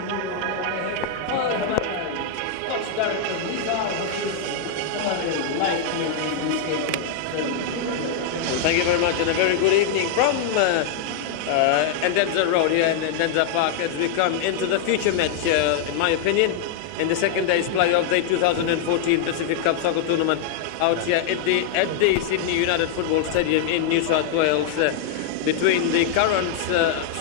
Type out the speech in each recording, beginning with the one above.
Thank you very much, and a very good evening from Endenza Road here in Endenza Park as we come into the future match, in my opinion, in the second day's play of the 2014 Pacific Cup Soccer Tournament out here at the Sydney United Football Stadium in New South Wales, between the current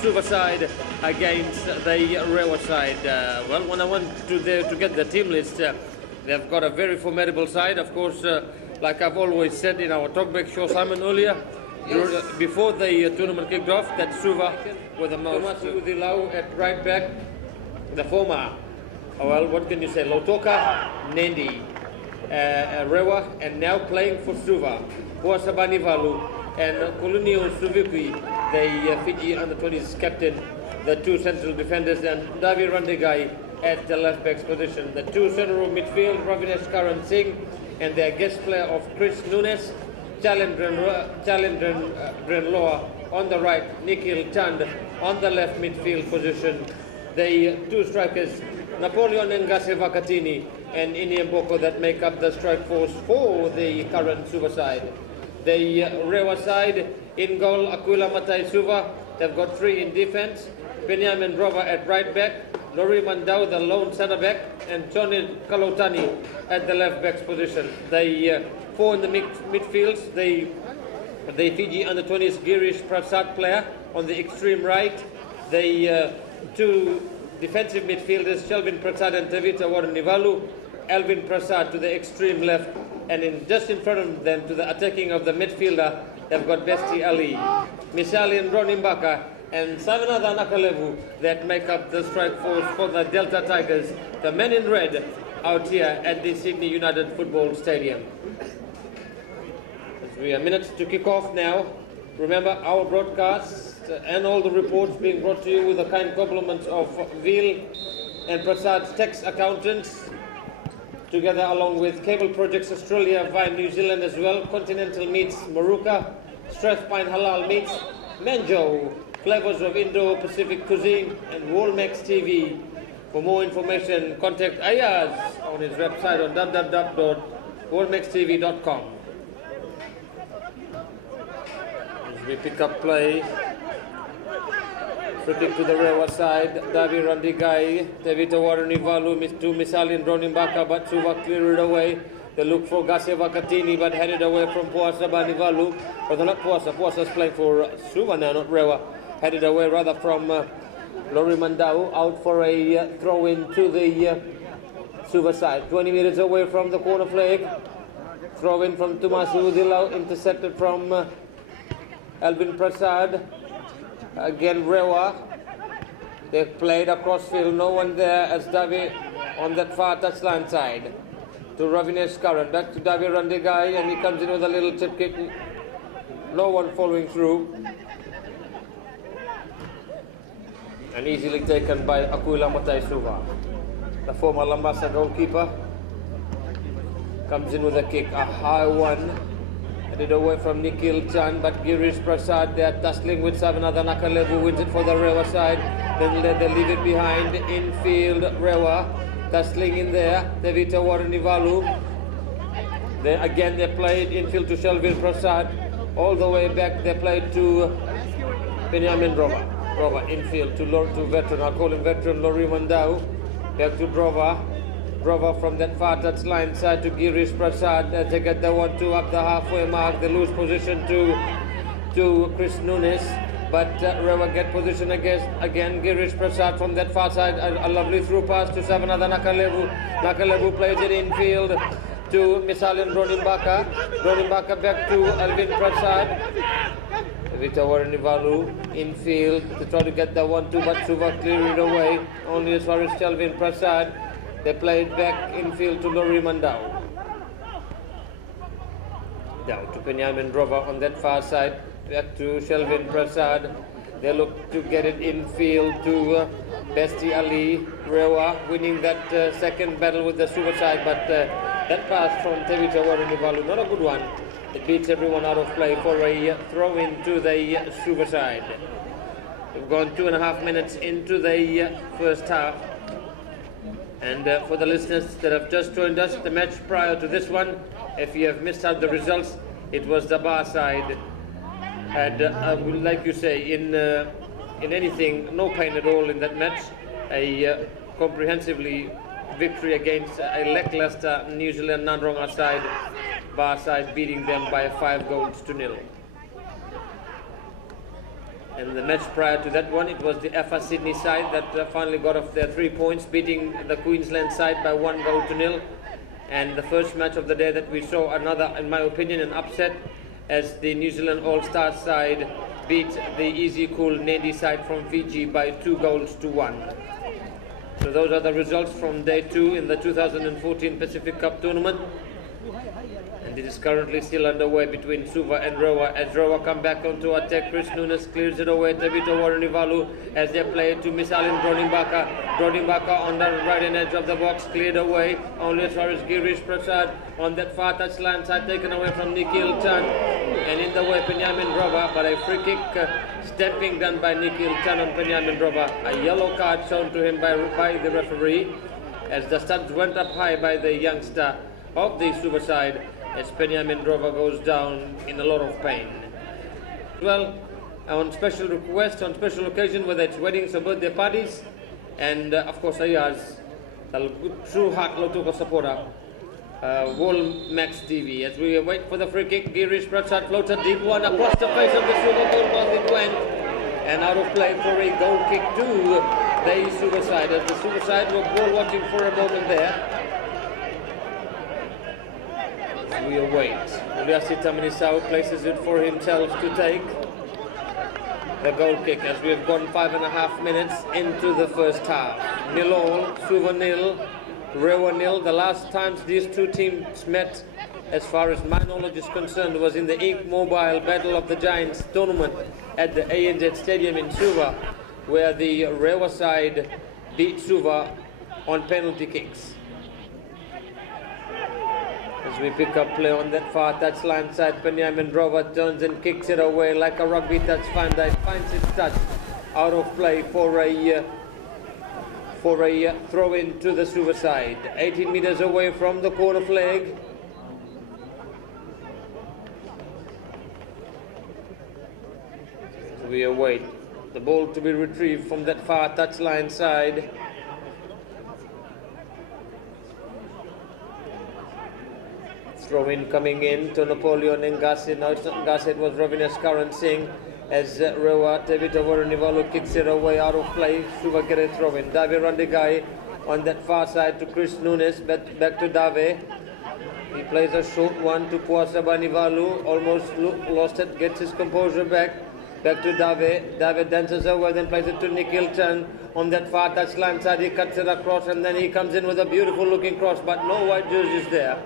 Suva side against the Rewa side. Well, when I went to get the team list, they've got a very formidable side, of course. Like I've always said in our talkback show, Simon, earlier, before the tournament kicked off, that Suva with the most Udilau at right back, the former, well, what can you say, Lautoka, Nendi, Rewa, and now playing for Suva, Puasabani Valu, and Kulunio Suvikui, the Fiji under-20s captain, the two central defenders, and Davi Randegai at the left back's position. The two central midfield, Ravinesh Karan Singh, and their guest player of Chris Nunes, Chalendran Loa on the right, Nikhil Chand on the left midfield position. The two strikers, Napoleon Ngase Vakatini and Iniemboko, that make up the strike force for the current Suva side. The Rewa side, in goal, Aquila Matai Suva, they've got three in defense, Benjamin Drova at right back, Lori Mandau, the lone centre back, and Johnny Kalotani at the left back's position. The four in the midfields, the Fiji under-20s Girish Prasad player on the extreme right, the two defensive midfielders, Shelvin Prasad and Tevita Waranivalu, Alvin Prasad to the extreme left, and just in front of them, to the attacking of the midfielder, they've got Besti Ali, Misali and Ronimbaka, and Savanada Nakalevu, that make up the strike force for the Delta Tigers, the men in red, out here at the Sydney United Football Stadium. As we are minutes to kick off now, remember our broadcasts and all the reports being brought to you with the kind compliments of Veal and Prasad's tax accountants, together along with Cable Projects Australia via New Zealand as well, Continental Meats Maruka, Strathpine Halal Meats, Manjo, Flavors of Indo-Pacific Cuisine, and Walmex TV. For more information, contact Ayaz on his website on www.walmextv.com. As we pick up play, flipping to the Rewa side, Davi Randigai, Tevita Waranivalu, to Misalin Ronimbaka, but Suva cleared away. They look for Gase Vakatini, but headed away from Puasa Banivalu. Or not Puasa, Puasa's playing for Suva now, not Rewa. Headed away rather from Lori Mandau, out for a throw-in to the Suva side. 20 meters away from the corner flag. Throw-in from Tumasu Udilau, intercepted from Alvin Prasad. Again, Rewa. They've played across field, no one there as Davi on that far touchline side. To Ravinesh Karan, back to Davi Randegai, and he comes in with a little chip kick. No one following through. And easily taken by Aquila Matai Suva. The former Lambasa goalkeeper comes in with a kick, a high one. Headed away from Nikhil Chand, but Girish Prasad, they are tussling with Savanada Nakalevu, wins it for the Rewa side. Then they leave it behind, infield Rewa, tussling in there, Devita Waranivalu. They played infield to Shelvin Prasad. All the way back they played to Benjamin Drova. Drova infield to veteran, I'll call him veteran, Lori Mandau. Back to Drova. Drova from that far touch line side to Girish Prasad. They get the 1-2 up the halfway mark. They lose position to Chris Nunes. But Rewa get position again. Girish Prasad from that far side. A lovely through pass to Savanada Nakalevu. Nakalevu plays it infield to Misalin Ronimbaka. Ronimbaka back to Alvin Prasad. Vita Waranivalu infield to try to get the 1-2, but Suva cleared it away. Only as far as Shelvin Prasad. They played back infield to Lori Mandau. Down to Benjamin Drova on that far side. Back to Shelvin Prasad. They look to get it infield to Besti Ali. Rewa winning that second battle with the Suva side, but that pass from Tevita Waranivalu, not a good one. It beats everyone out of play for a throw in to the Suva side. We've gone 2.5 minutes into the first half. And for the listeners that have just joined us, the match prior to this one, if you have missed out the results, it was the Bar side. And like you say, in anything, no pain at all in that match. A comprehensively victory against a lackluster New Zealand Nanronga side, Bar side beating them by 5-0. And the match prior to that one, it was the FA Sydney side that finally got off their 3 points, beating the Queensland side by 1-0. And the first match of the day that we saw another, in my opinion, an upset, as the New Zealand All-Stars side beat the easy cool Nadi side from Fiji by 2-1. So those are the results from day 2 in the 2014 Pacific Cup tournament. And it is currently still underway between Suva and Rewa, as Rewa come back onto attack. Chris Nunes clears it away. Tevita Warrenivalu as they play to Misalin Brodimbaka. Brodimbaka on the right hand edge of the box, cleared away. Only as far as Girish Prasad on that far touchline side, taken away from Nikhil Chan. And in the way, Penyamin Roba, but a free kick stepping done by Nikhil Chan on Penyamin Roba. A yellow card shown to him by the referee, as the studs went up high by the youngster of the Suva side, as Penyamin Roba goes down in a lot of pain. Well, on special request, on special occasion, whether it's weddings or birthday parties, and of course ayahs, the true heart Lotuka supporter, Wall Max TV. As we wait for the free kick, Girish Prasad floated deep one across the face of the Suva goal, it went, and out of play for a goal kick to the Suva side, as the Suva side were ball watching for a moment there. We await. Uliasi Taminisau places it for himself to take the goal kick, as we have gone 5.5 minutes into the first half. 0-0, Suva 0, Rewa 0. The last times these two teams met, as far as my knowledge is concerned, was in the Ink Mobile Battle of the Giants tournament at the ANZ Stadium in Suva, where the Rewa side beat Suva on penalty kicks. As we pick up play on that far touchline side, Penyamin Roba turns and kicks it away like a rugby touch. Van Dijk finds its touch out of play for a throw in to the Suva side. 18 meters away from the corner flag. We await the ball to be retrieved from that far touchline side. Throw in coming in to Napoleon Ngase. Now it's not Ngase, it was Ravinesh Karan Singh, as Rewa Tevita Warrenivalu kicks it away out of play. Suva get a throw in. Dave Randigai on that far side to Chris Nunes. Back to Dave. He plays a short one to Puasa Banivalu. Almost lost it, gets his composure back. Back to Dave. Dave dances away, then plays it to Nikhil Chan on that far touchline side. He cuts it across, and then he comes in with a beautiful looking cross, but no white jerseys there.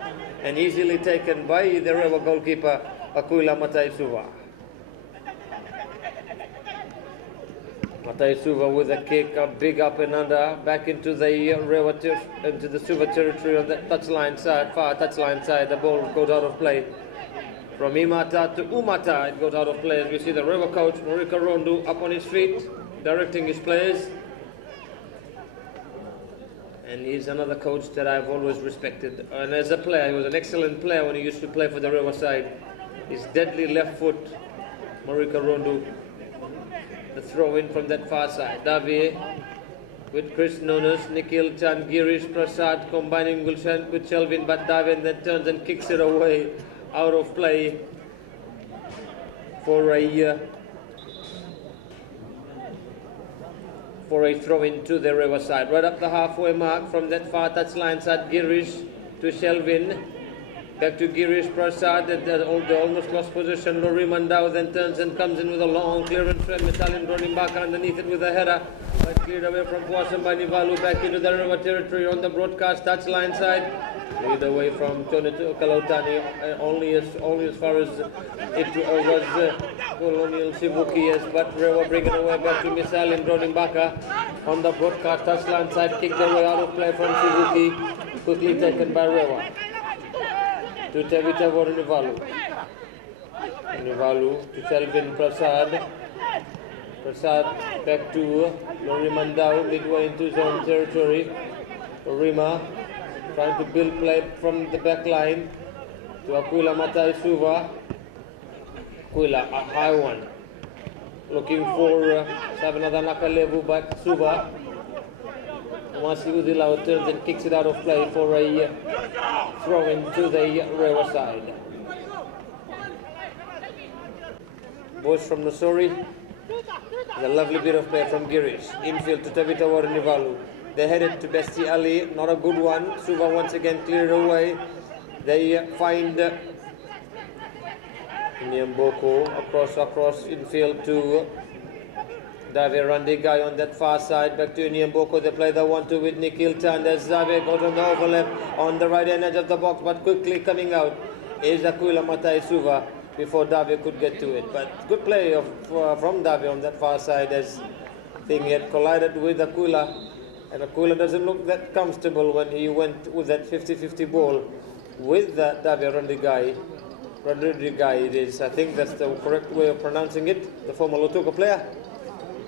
And easily taken by the Rewa goalkeeper, Akuila Matai Suva. Matai Suva with a kick, a big up and under, back into the Rewa, into the Suva territory on that touchline side, far touchline side. The ball goes out of play. From Imata to Umata, it goes out of play, as we see the Rewa coach, Marika Rondu, up on his feet, directing his players. And he's another coach that I've always respected. And as a player, he was an excellent player when he used to play for the Rewa side. His deadly left foot, Marika Rondu. The throw in from that far side. Davi with Chris Nunes, Nikhil Chan, Girish Prasad combining with Shelvin, but Davi then turns and kicks it away out of play for a throw in to the Rewa side. Right up the halfway mark from that far touchline side, Girish to Shelvin. Back to Girish Prasad, they almost lost position. Lori Mandau then turns and comes in with a long clearance from Misalin Brodimbaka underneath it with a header. But cleared away from Puasamba Nivalu back into the Rewa territory on the broadcast touchline side. Cleared away from Tony Kalautani, only as far as it was Colonial Sivuki, but Rewa bringing away back to Misalin Brodimbaka on the broadcast touchline side. Kicked away out of play from Sivuki, quickly taken by Rewa. To Tevita Warrenivalu. Nivalu to Shelvin Prasad. Prasad back to Lorima Ndau, midway into zone territory. Lorima trying to build play from the back line to Aquila Matai Suva. Aquila, a high one. Looking for Savanada Nakalevu, but Suva. Masi Udilao turns and kicks it out of play for a throw into the Rewa side. Boys from Nosori. A lovely bit of play from Girish. Infield to Tavita Warnivalu. They headed to Besti Ali. Not a good one. Suva once again cleared away. They find Nyamboko across infield to Dave Randigai on that far side. Back to Nyamboko. They play the 1-2 with Nikhil Chand as Dave got on the overlap on the right hand edge of the box, but quickly coming out is Aquila Matai Suva before Dave could get to it. But good play from Dave on that far side as thing had collided with Aquila. And Aquila doesn't look that comfortable when he went with that 50-50 ball with Dave Randigai. Randigai it is. I think that's the correct way of pronouncing it. The former Lautoka player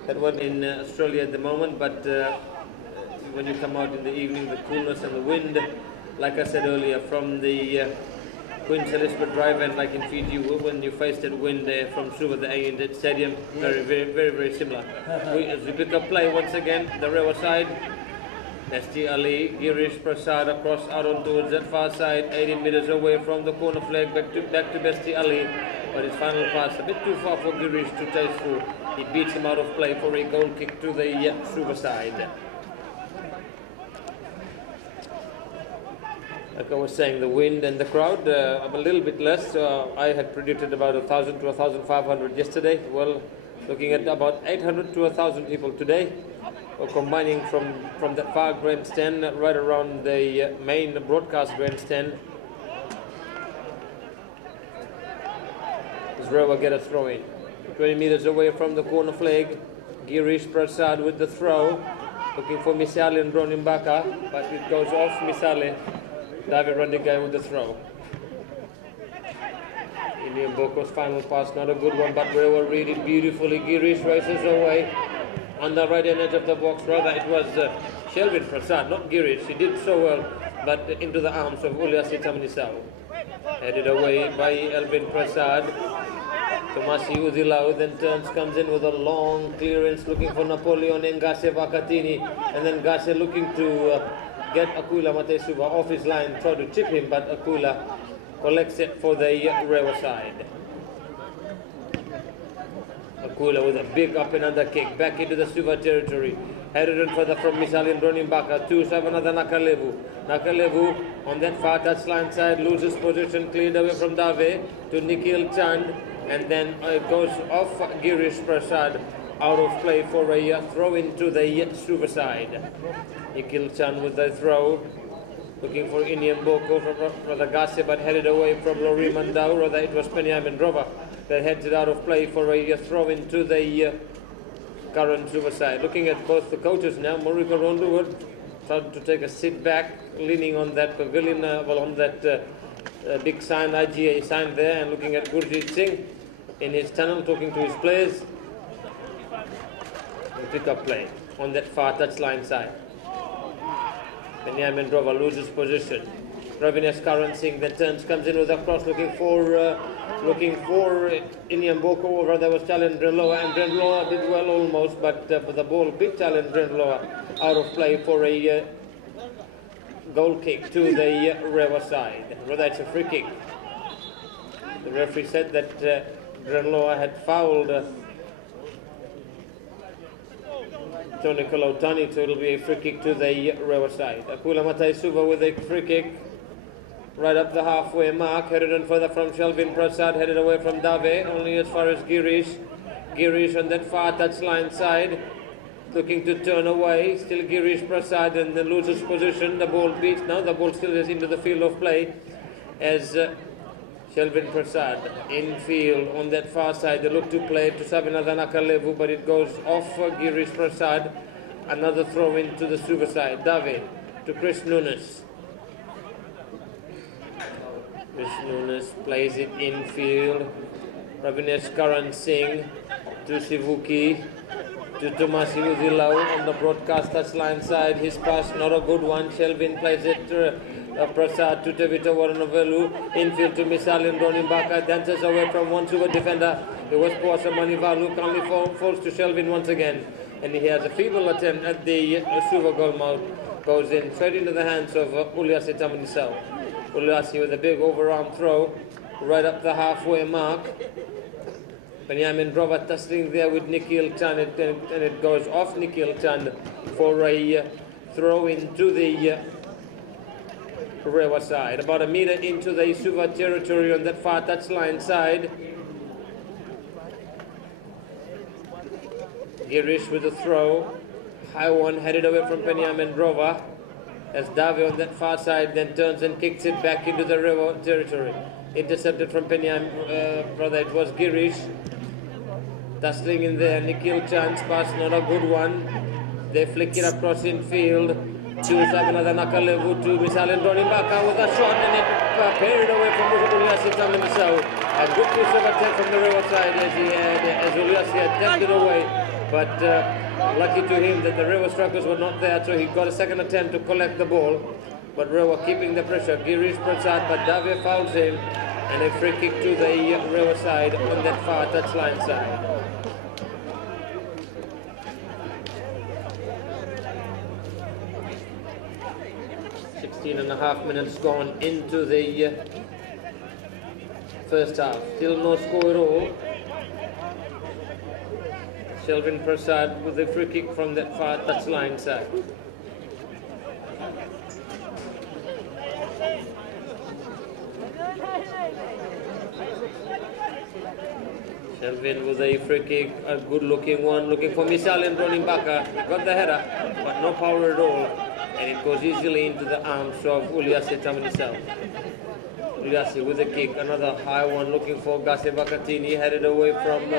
that went in Australia at the moment. But when you come out in the evening, the coolness and the wind, like I said earlier, from the Queen's Elizabeth Drive and like in Fiji, when you face that wind there from Suva, the A in that stadium, very similar. As we pick up play once again, the Rewa side. Besti Ali, Girish Prasad across out on towards that far side, 18 meters away from the corner flag, back to Besti Ali. But his final pass a bit too far for Girish to taste through. He beats him out of play for a goal kick to the Suva side. Like I was saying, the wind and the crowd, a little bit less. I had predicted about 1,000 to 1,500 yesterday. Well, looking at about 800 to 1,000 people today. Combining from that far grandstand right around the main broadcast grandstand. Rewa get a throw in. 20 meters away from the corner flag. Girish Prasad with the throw. Looking for Misale and Bronimbaka, but it goes off Misale. David Randigai with the throw. Indian Boko's final pass, not a good one, but Rewa read it beautifully. Girish races away. On the right hand edge of the box, rather it was Shelvin Prasad, not Girish. He did so well, but into the arms of Uliasi Tamnisau. Headed away by Elvin Prasad. Tomasi Udilao then comes in with a long clearance looking for Napoleon and Gase Vakatini. And then Gase looking to get Aquila Matai Suva off his line, try to chip him, but Aquila collects it for the Rewa side. Aquila with a big up and under kick back into the Suva territory. Headed in further from Misalin Bronimbaka to Savanada Nakalevu. Nakalevu on that far touchline side loses position, cleared away from Dave to Nikhil Chand, and then it goes off Girish Prasad out of play for a throw into the Suva side. Nikhil Chand with the throw. Looking for Indian Boko from Radagase, but headed away from Lorima Ndau. Rather, it was Penyamin Drova that heads it out of play for a throw into the current Suva side. Looking at both the coaches now, Morika Ronduwood tried to take a sit back, leaning on that pavilion, on that big sign, IGA sign there, and looking at Gurjit Singh in his tunnel, talking to his players. Pick up play on that far touchline side. Benjamin Drova loses position. Ravines Karan Singh then comes in with a cross, looking for Indian Boko. Over there was Challenge Drenloa, and Drenloa did well almost, but the ball beat Challenge Drenloa out of play for a goal kick to the Rewa side. Rather, it's a free kick. The referee said that Drenloa had fouled Tony Kalautani, so it'll be a free kick to the Rewa side. Aquila Matai Suva with a free kick right up the halfway mark, headed on further from Shelvin Prasad, headed away from Dave, only as far as Girish. Girish on that far touchline side, looking to turn away, still Girish Prasad, and then loses position. The ball beats, now the ball still is into the field of play as Shelvin Prasad infield on that far side. They look to play to Savinada Nakalevu, but it goes off Girish Prasad. Another throw into the Suva side. Dave to Chris Nunes. Chris Nunes plays it infield. Ravines Karan Singh to Sivuki. to Tomasi Uzilau on the broadcast touchline side. His pass not a good one. Shelvin plays it to Prasad to Tevita Waranovelu. Infield to Misalin Ronimbaka. Dances away from one super defender. It was Poasa Manivalu. Currently falls to Shelvin once again. And he has a feeble attempt at the Suva goal mouth. Goes in straight into the hands of Uliasi Tamanisau. Uliasi with a big overarm throw right up the halfway mark. Benjamin Drova tussling there with Nikhil Chand, and it goes off Nikhil Chand for a throw into the Rewa side. About a meter into the Suva territory on that far touchline side. Girish with a throw. High one headed away from Benjamin Drova. As Dave on that far side then turns and kicks it back into the Rewa territory. Intercepted from Benjamin, it was Girish. Tussling in there, Nikhil Chand's pass, not a good one. They flick it across in field to Savinada Nakalevu to Misalin Ronimbaka with a shot, and it parried away from Uliasi Tamanisau. A good piece of attack from the Rewa side as Uliasi attempted away, but lucky to him that the Rewa strikers were not there, so he got a second attempt to collect the ball. But Rewa keeping the pressure. Girish Prasad, but Davia fouls him, and a free kick to the Rewa side on that far touchline side. 16.5 minutes gone into the first half. Still no score at all. Shelvin Prasad with a free kick from that far touchline side. Shelvin with a free kick, a good looking one, looking for Misalin Ronimbaka. Got the header, but no power at all. And it goes easily into the arms of Uliasi Tamanisau. Uliasi with a kick, another high one, looking for Gase Vakatini, headed away from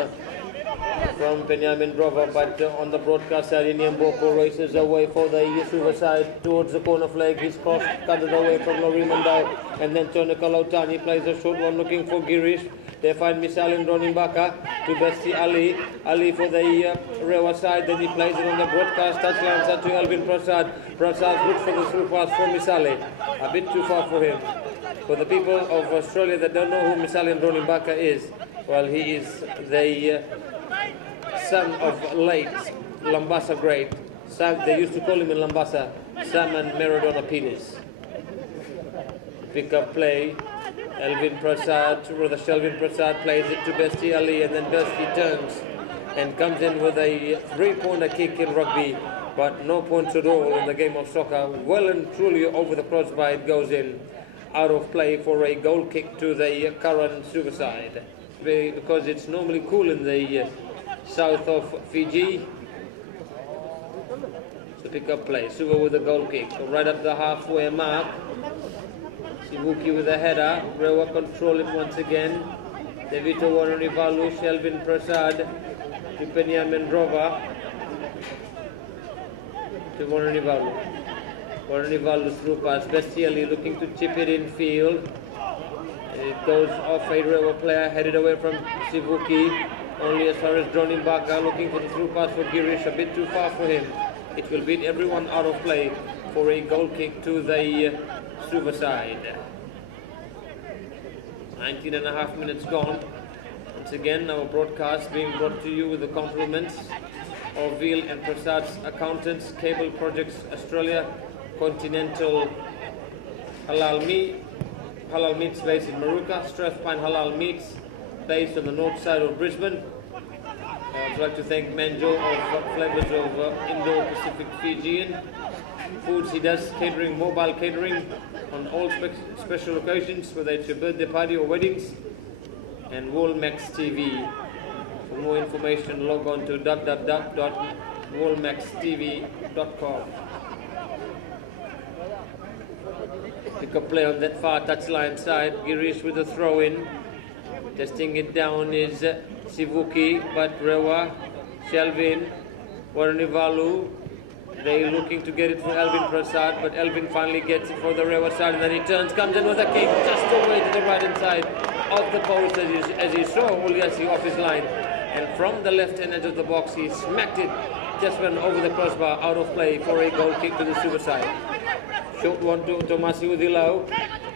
Benjamin Drova, but on the broadcast side, Boko races away for the Yusufa side towards the corner flag. He's cut it away from Lori Mandau, and then Tonika Lautani plays a short one, looking for Girish. They find Misalin Ronimbaka to Besti Ali. Ali for the Rewa side, then he plays it on the broadcast touchline side to Elvin Prasad. Prasad looks for the through pass for Misali. A bit too far for him. For the people of Australia that don't know who Misalin Ronimbaka is, well, he is the son of late Lambasa great. They used to call him in Lambasa Salman Maradona Penis. Pick up play. Elvin Prasad, rather Shelvin Prasad plays it to Besti Ali, and then Besti turns and comes in with a three-pointer kick in rugby, but no points at all in the game of soccer. Well and truly over the crossbar it goes in, out of play for a goal kick to the current Suva side. Because it's normally cool in the south of Fiji. So pick up play, Suva with a goal kick, right up the halfway mark. Sivuki with a header, Rewa control it once again. Devito Waranivalu, Shelvin Prasad to Benjamin Drova to Waranivalu. Waranivalu through pass, Bestiali looking to chip it in field. It goes off a Rewa player, headed away from Sivuki. Only as far as Ronimbaka looking for the through pass for Girish, a bit too far for him. It will beat everyone out of play for a goal kick to the Suva side. 19.5 minutes gone. Once again, our broadcast being brought to you with the compliments of Veal and Prasad's accountants, Cable Projects Australia, Continental Halal Meats based in Maruka, Strathpine Halal Meats based on the north side of Brisbane. I'd like to thank Manjo of Flavors of Indo-Pacific Fijian Foods. He does catering, mobile catering on all special occasions, whether it's your birthday party or weddings. And Woolmax TV. For more information, log on to www.woolmaxtv.com. Pick up play on that far touchline side. Girish with a throw in. Testing it down is Sivuki, but Rewa, Shelvin, Waranivalu. They looking to get it from Elvin Prasad, but Elvin finally gets it for the Rewa side, and then he turns, comes in with a kick just away to the right hand side of the post as he saw Uliasi off his line. And from the left-hand edge of the box, he smacked it, just went over the crossbar, out of play for a goal kick to the suicide. Short one to Tomasi Udilao.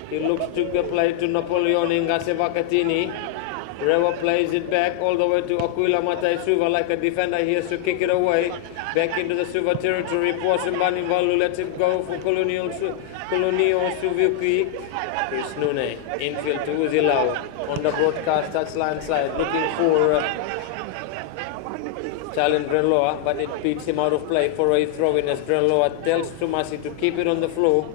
He looks to play to Napoleon Ngase Vakatini. Rewa plays it back all the way to Aquila Matai Suva like a defender. He has to kick it away. Back into the Suva territory. Puasimbani Valu lets it go for Colonial Suvuki. Chris Nune. Infield to Udilao. On the broadcast touchline side. Looking for challenge Drenloa, but it beats him out of play for a throw-in as Drenloa tells Tomasi to keep it on the floor.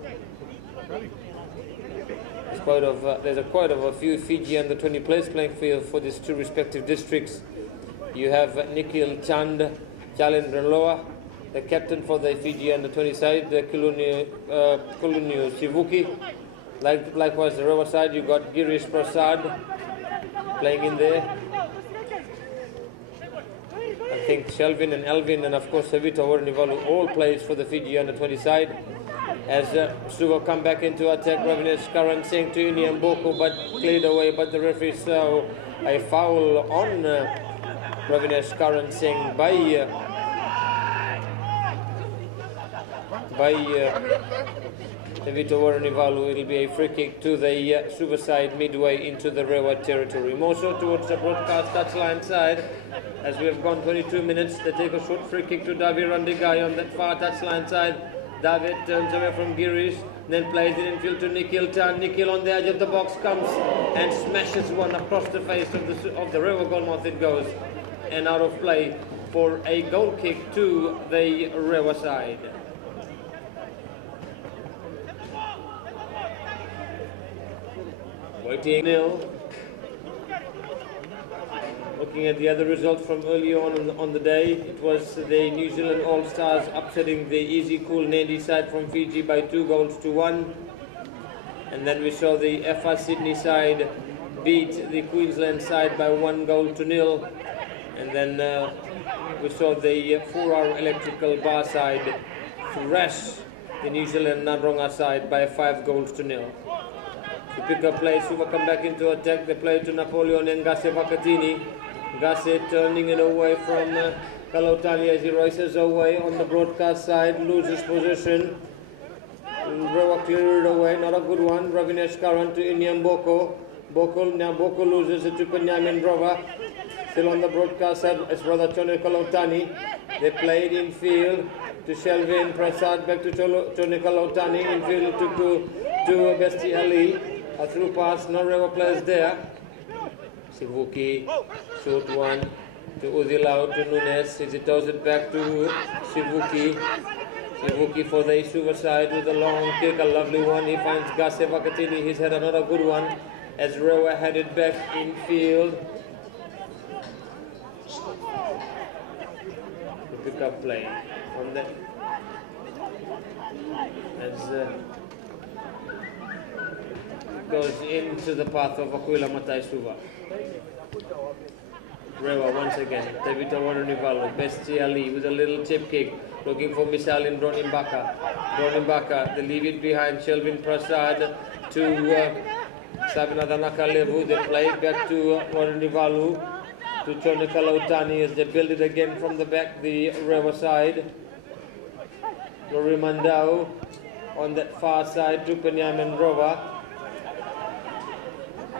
There's quite a few Fiji under 20 players playing for these two respective districts. You have Nikhil Chand, Challenge Drenloa, the captain for the Fiji under 20 side, the Kulunio Sivuki. Likewise, the Rewa side, you got Girish Prasad playing in there. I think Shelvin and Elvin and of course Savita Warnivalu all plays for the Fiji under 20 side. As Suva come back into attack, Ravinesh Karan Singh to Union Boko, but cleared away, but the referee saw a foul on Ravinesh Karan Singh by Savita Warnivalu. It'll be a free kick to the Suva side midway into the Rewa territory. More so towards the broadcast touchline side. As we have gone 22 minutes, they take a short free kick to Davi Randigai on that far touchline side. David turns away from Girish, then plays it infield to Nikhil Tan. Nikhil on the edge of the box comes and smashes one across the face of the Rewa goalmouth. It goes and out of play for a goal kick to the Rewa side. Waiting nil. Looking at the other results from earlier on the day, it was the New Zealand All-Stars upsetting the Easy Cool Nandi side from Fiji by 2-1. And then we saw the FR Sydney side beat the Queensland side by 1-0. And then we saw the 4-hour electrical bar side thrash the New Zealand Nadronga side by 5-0. To pick up play, Suva come back into attack. They play to Napoleon and Ngase Vakatini. Ngase turning it away from Kalotani as he races away on the broadcast side, loses position. Rewa cleared it away, not a good one. Ravinesh Karan to Inyam Boko. Boko loses it to Penyamin Drova. Still on the broadcast side, it's brother Tony Kalotani. They played in field to Shelvin Prasad, back to Tony Kalotani. In field to Besti Ali. A through pass, no Rewa players there. Sivuki, short one to Udilao to Nunes. He throws it back to Sivuki. Sivuki for the Suva side with a long kick, a lovely one. He finds Ngase Vakatini. He's had another good one as Rewa headed back in field. To pick up play on that. As goes into the path of Aquila Matai Suva. Rewa once again, Tevita Warunivalu, Besti Ali with a little chip kick, looking for Misal in Bronimbaka, they leave it behind Shelvin Prasad to Sabinathanaka Levu, they play back to Warunivalu, to Chonika Lautani as they build it again from the back, the Rewa side. Lori Mandau on that far side to Penyamin Drova.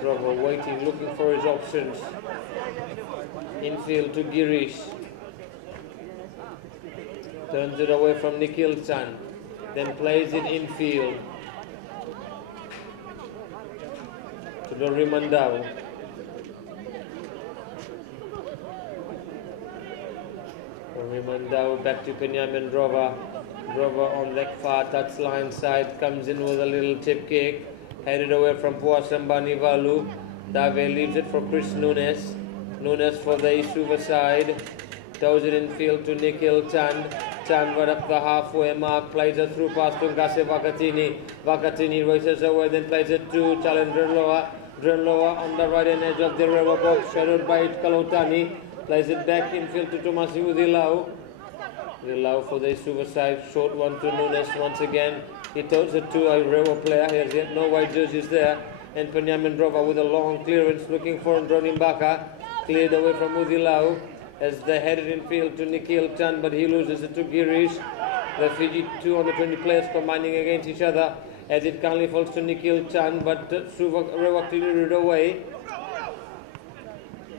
Drova waiting, looking for his options. Infield to Girish. Turns it away from Nikhil Chan. Then plays it infield to Lori Mandau. Lori Mandau back to Penyamin Drova. Drova on that far touchline side comes in with a little tip kick. Headed away from Puasambani Valu. Dave leaves it for Chris Nunes. Nunes for the Suva side. Throws it in field to Nikhil Chand. Chand right up the halfway mark. Plays a through pass to Ngase Vakatini. Vakatini races away, then plays it to Challenge Drenloa. Drenloa on the right hand edge of the Rewa box. Shadowed by Kalotani. Plays it back in field to Tomasi Udilao. Udilao for the Suva side. Short one to Nunes once again. He throws it to a Rewa player. He has no white jerseys there. And Penyamin Drova with a long clearance looking for Bronimbaka. cleared away from Udilau as they headed in field to Nikhil Chand, but he loses it to Girish. The Fiji 2 under 20 players combining against each other as it currently falls to Nikhil Chand, but Rewa cleared it away.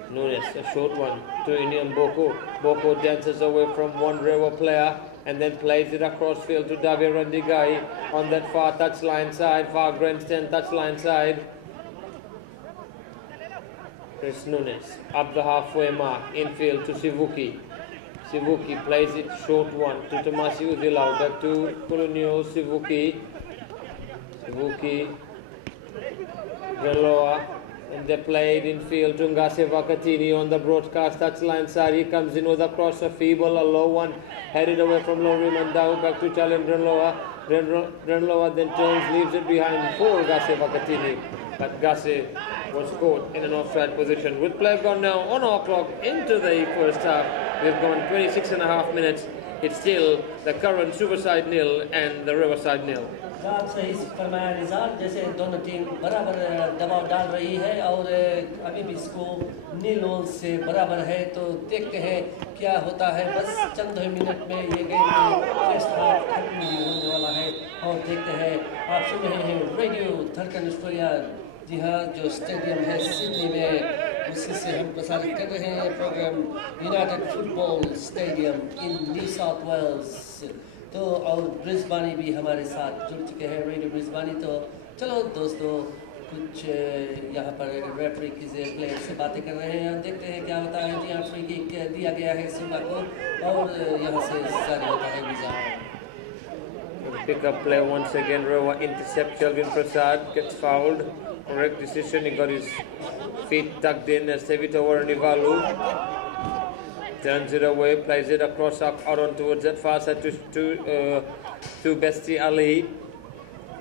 Nunes, a short one to Indian Boko. Boko dances away from one Rewa player and then plays it across field to Davir Randigai on that far touchline side, far grandstand touchline side. Chris Nunes up the halfway mark, infield to Sivuki. Sivuki plays it short one to Tomasi Udilau, back to Colonio Sivuki. Sivuki, Veloa, and they played in field to Ngase Vakatini on the broadcast touchline side. He comes in with a cross, a feeble, a low one, headed away from Lori Mandau, back to Challenge Renloa. Renloa then turns, leaves it behind for Ngase Vakatini, but Ngase was caught in an offside position. With play gone now on our clock into the first half, we've gone 26 and a half minutes. It's still the current Suverside nil and the Riverside nil. आप सही फरमाया रिजाल, जैसे दोनों team बराबर दबाव डाल रही है और अभी भी इसको नील से बराबर है, तो देखते हैं क्या होता है। बस चंद ही मिनट में ये गेम फर्स्ट हाफ खत्म होने वाला है और देखते हैं। आप सुन रहे हैं रेडियो धड़कन ऑस्ट्रेलिया, जी हाँ, जो स्टेडियम है सिडनी में, उसी से हम प्रसारित कर रहे हैं program United Football Stadium in New South Wales. तो और ब्रिस्बानी भी हमारे साथ जुड़ चुके हैं, रेडियो ब्रिस्बानी। तो चलो दोस्तों, कुछ यहाँ पर रेफरी की प्लेयर से बातें कर रहे हैं, देखते हैं क्या होता है। जी हाँ, फ्री किक दिया गया है सिम्बा को और यहाँ से जारी होता है visa. Pick up play once again. Rewa intercepts Shelvin Prasad, gets fouled. Correct decision. He got his feet tucked in as Tevita Waranivalu turns it away, plays it across out on towards that far side to Besti Ali.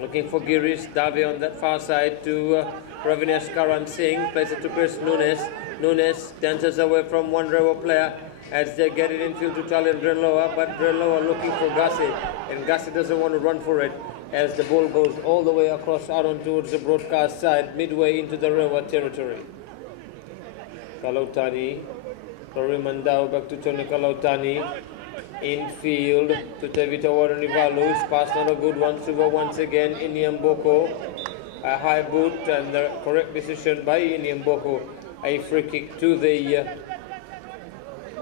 Looking for Girish Davi on that far side to Ravinesh Karan Singh. Plays it to Chris Nunes. Nunes dances away from one Rewa player as they get it infield to Talian Drenloa, but Drenloa looking for Gassi, and Gassi doesn't want to run for it as the ball goes all the way across out on towards the broadcast side, midway into the Rewa territory. Kalautani, Lori Mandau back to Tony Kalautani, infield to Tevita Waranivalu. Pass not a good one, Suva once again, Iniam Boko, a high boot and the correct decision by Iniam Boko, a free kick to the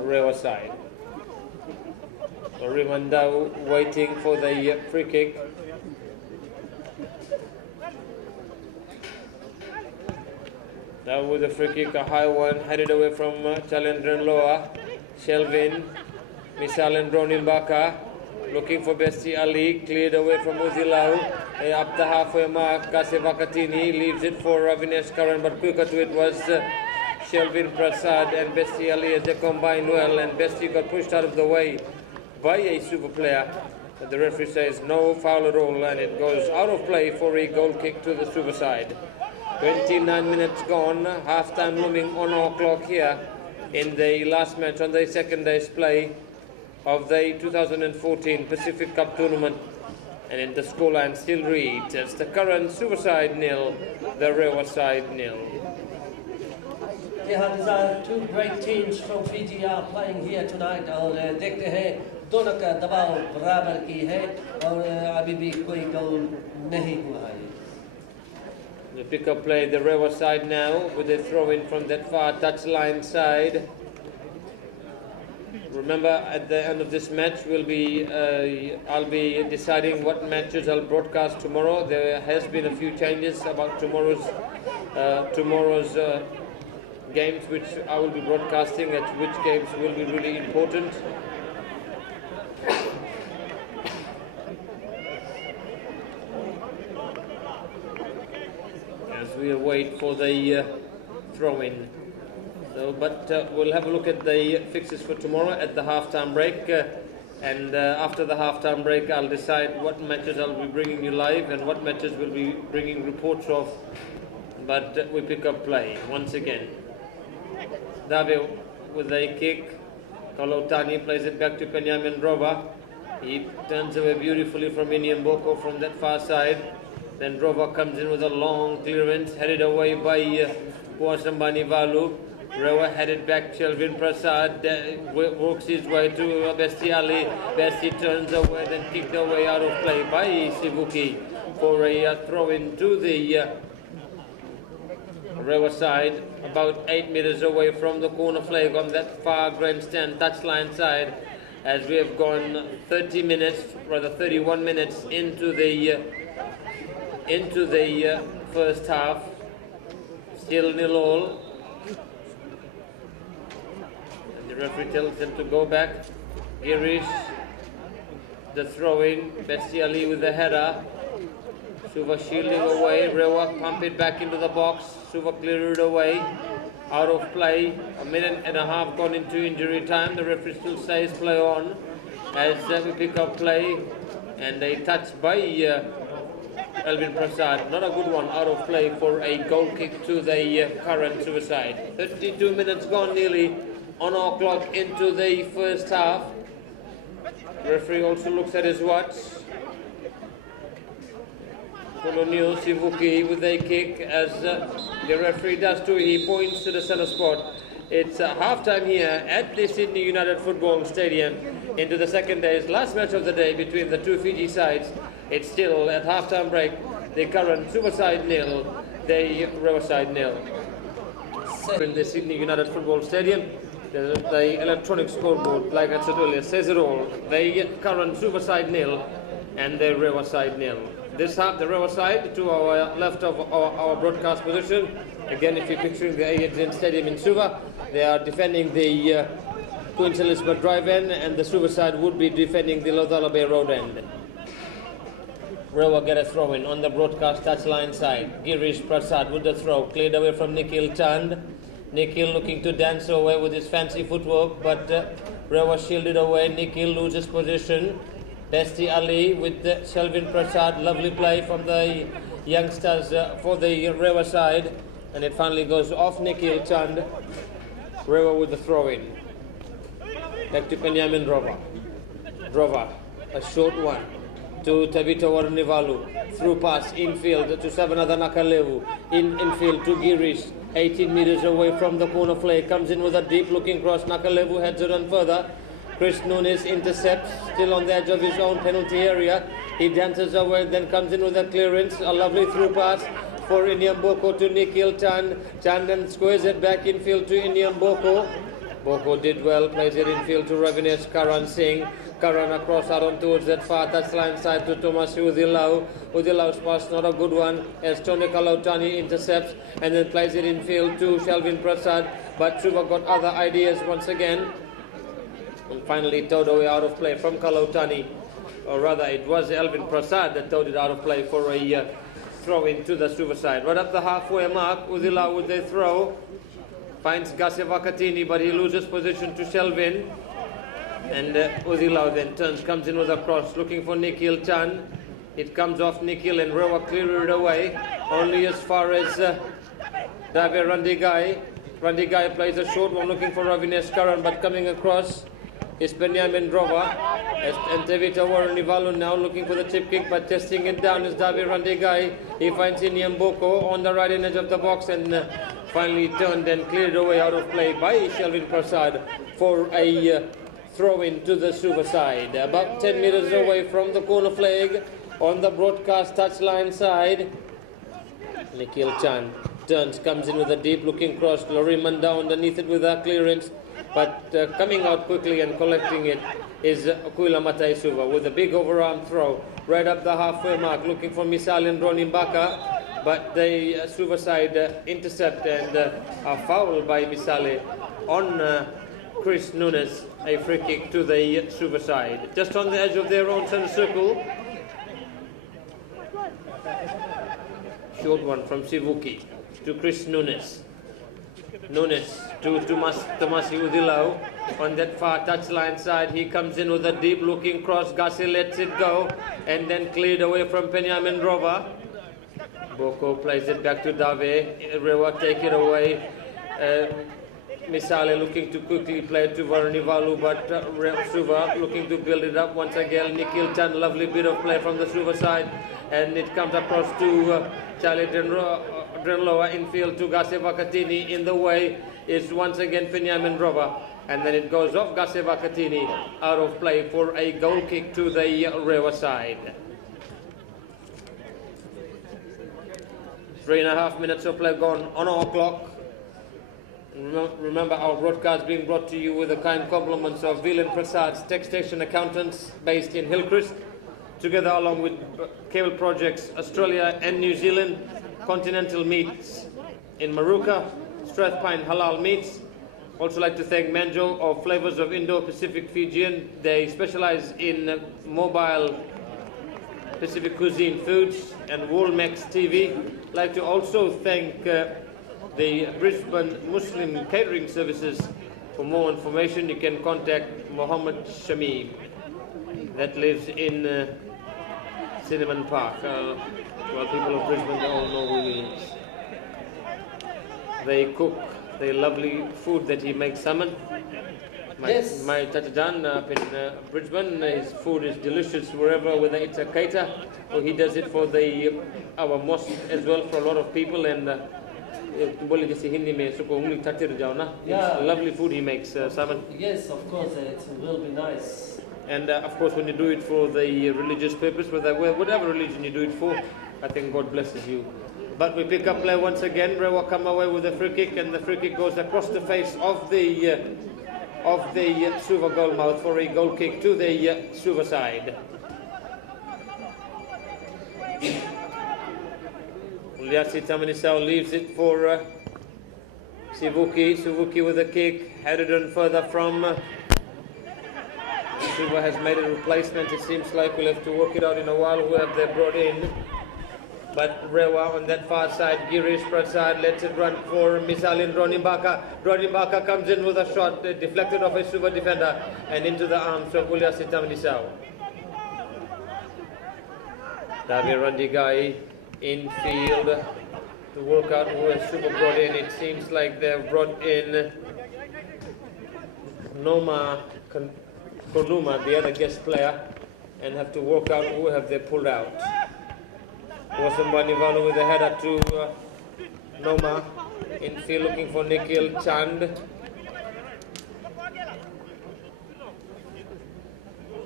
Rewa side. Lori Mandau waiting for the free kick. Now with the free kick, a high one, headed away from Chalendran Loa. Shelvin, Misal Ronin Baka, looking for Besti Ali, cleared away from Uzilau. Up the halfway mark, Kase Vakatini leaves it for Ravinesh Karan, but quicker to it was Shelvin Prasad and Besti Ali as they combined well, and Besti got pushed out of the way by a super player. But the referee says no foul at all, and it goes out of play for a goal kick to the super side. 29 minutes gone, half-time looming on our clock here in the last match on the second day's play of the 2014 Pacific Cup tournament. And in the scoreline still reads as the current Suverside nil, the Rewa side nil. Yeah, two great teams from Fiji are playing here tonight और देखते हैं दोनों का दबाव बराबर की है और अभी भी कोई गोल नहीं हुआ है। The pick-up play, the Rewa side now with a throw-in from that far touchline side. Remember, at the end of this match, I'll be deciding what matches I'll broadcast tomorrow. There has been a few changes about tomorrow's games, which I will be broadcasting, at which games will be really important. We await for the throw-in. But we'll have a look at the fixes for tomorrow at the half-time break, and after the half-time break I'll decide what matches I'll be bringing you live and what matches we'll be bringing reports of. But we pick up play once again. Davio with a kick. Kalautani plays it back to Kanyamin Rova. He turns away beautifully from Iniam Boko from that far side. Then Drova comes in with a long clearance, headed away by Puasambani Valu. Rewa headed back. Shelvin Prasad works his way to Besti Ali. Besti turns away, then kicked away out of play by Sivuki for a throw in to the Rewa side, about 8 meters away from the corner flag on that far grandstand touchline side, as we have gone 31 minutes into the first half. Still 0-0. And the referee tells them to go back. Girish, the throw-in. Besti Ali with the header. Suva shielding away. Rewa pump it back into the box. Suva cleared it away. Out of play. A minute and a half gone into injury time. The referee still says play on as we pick up play. And a touch by Elvin Prasad. Not a good one out of play for a goal kick to the current Suicide. 32 minutes gone nearly on our clock into the first half. The referee also looks at his watch. Colonial Sivuki with a kick, as the referee does too. He points to the centre spot. It's half-time here at the Sydney United Football Stadium into the second day's last match of the day between the two Fiji sides. It's still at half-time break. The current Suicide 0, the Rewa side 0. In the Sydney United Football Stadium, the electronic scoreboard, like I said earlier, says it all. The current Suicide 0 and the Rewa side 0. This half, the Rewa side to our left of our broadcast position. Again, if you're picturing the ANZ Stadium in Suva, they are defending the Queen Elizabeth Drive end, and the Suva side would be defending the Lothala Bay Road end. Rewa get a throw in on the broadcast touchline side. Girish Prasad with the throw, cleared away from Nikhil Chand. Nikhil looking to dance away with his fancy footwork, but Rewa shielded away. Nikhil loses position. Besti Ali with Shelvin Prasad, lovely play from the youngsters for the Rewa side, and it finally goes off Nikhil Chand. Rewa with the throw-in. Back to Penyamin Drova. Drova, a short one to Tavita Warnivalu. Through pass, infield to Savanatha Nakalevu. Infield to Girish, 18 meters away from the corner flag. Comes in with a deep-looking cross. Nakalevu heads it on further. Chris Nunes intercepts, still on the edge of his own penalty area. He dances away, then comes in with a clearance. A lovely through pass for Indian Boko to Nikhil Chand. Chand then squares it back infield to Indian Boko. Boko did well, plays it infield to Ravinesh Karan Singh. Karan across Aron towards that far touchline side to Thomas Udilau. Udilau's pass not a good one as Tony Kalautani intercepts and then plays it infield to Shelvin Prasad. But Suva got other ideas once again. And finally towed away out of play from Kalautani, or rather it was Elvin Prasad that towed it out of play for a throw into the Suva side. Right up the halfway mark, Udila with the throw, finds Gassi Vakatini, but he loses position to Shelvin, and Udila then turns, comes in with a cross, looking for Nikhil Chand. It comes off Nikhil and Rewa cleared it away, only as far as Dave Randigai. Randigai plays a short one, looking for Ravinesh Karan, but coming across is Penyamin Drova, and Tevita Warnivalu now looking for the chip kick, but testing it down is Davi Randigai. He finds Indian Boko on the right edge of the box and finally turned and cleared away out of play by Shelvin Prasad for a throw in to the Suva side. About 10 meters away from the corner flag on the broadcast touchline side. Nikhil Chand turns, comes in with a deep looking cross. Loriman down underneath it with a clearance. But coming out quickly and collecting it is Akuila Matai Suva with a big overarm throw right up the halfway mark, looking for Misali and Ronin Baka. But the Suva side intercept and a foul by Misali on Chris Nunes, a free kick to the Suva side. Just on the edge of their own centre circle. Short one from Sivuki to Chris Nunes. Nunes to Tomasi Udilau on that far touchline side. He comes in with a deep looking cross. Gassi lets it go and then cleared away from Penyamin Drova. Boko plays it back to Dave. Rewa take it away. Misale looking to quickly play to Varnivalu, but Suva looking to build it up once again. Nikhil Chand, lovely bit of play from the Suva side, and it comes across to Charlie Drenloa infield to Gassi Vakatini in the way. is once again Benjamin Drova. And then it goes off Gaseva Katini out of play for a goal kick to the Rewa side. 3.5 minutes of play gone on our clock. Remember our broadcast being brought to you with the kind compliments of Vilan Prasad's Tech Station Accountants based in Hillcrest, together along with Cable Projects Australia and New Zealand, Continental Meats in Maruka, Strathpine Halal Meats. Also like to thank Manjo of Flavors of Indo-Pacific Fijian. They specialize in mobile Pacific cuisine foods, and Woolmex TV. Like to also thank the Brisbane Muslim Catering Services. For more information, you can contact Mohammed Shamim, that lives in Cinnamon Park. Well, people of Brisbane, they all know who he is. They cook the lovely food that he makes, Salmon. My Tatajan up in Brisbane, his food is delicious wherever, whether it's a kaita or he does it for our mosque as well for a lot of people. And lovely food he makes, Salmon. Yes, of course, it will be nice. And of course, when you do it for the religious purpose, whatever religion you do it for, I think God blesses you. But we pick up play once again. Rewa come away with a free kick, and the free kick goes across the face of the Suva goalmouth for a goal kick to the Suva side. Uliasi Tamanisau leaves it for Sivuki. Sivuki with a kick, headed on further from Suva has made a replacement. It seems like we'll have to work it out in a while. Who have they brought in? But Rewa on that far side, Girish Prasad lets it run for Misalin Ronimbaka. Ronimbaka comes in with a shot, deflected off a Suva defender and into the arms of Uliasi Tamanisau. Davir Randigai infield to work out who has Suva brought in. It seems like they've brought in Noma Konuma, the other guest player, and have to work out who have they pulled out. Wasambani Valu with a header to Noma. Infield looking for Nikhil Chand.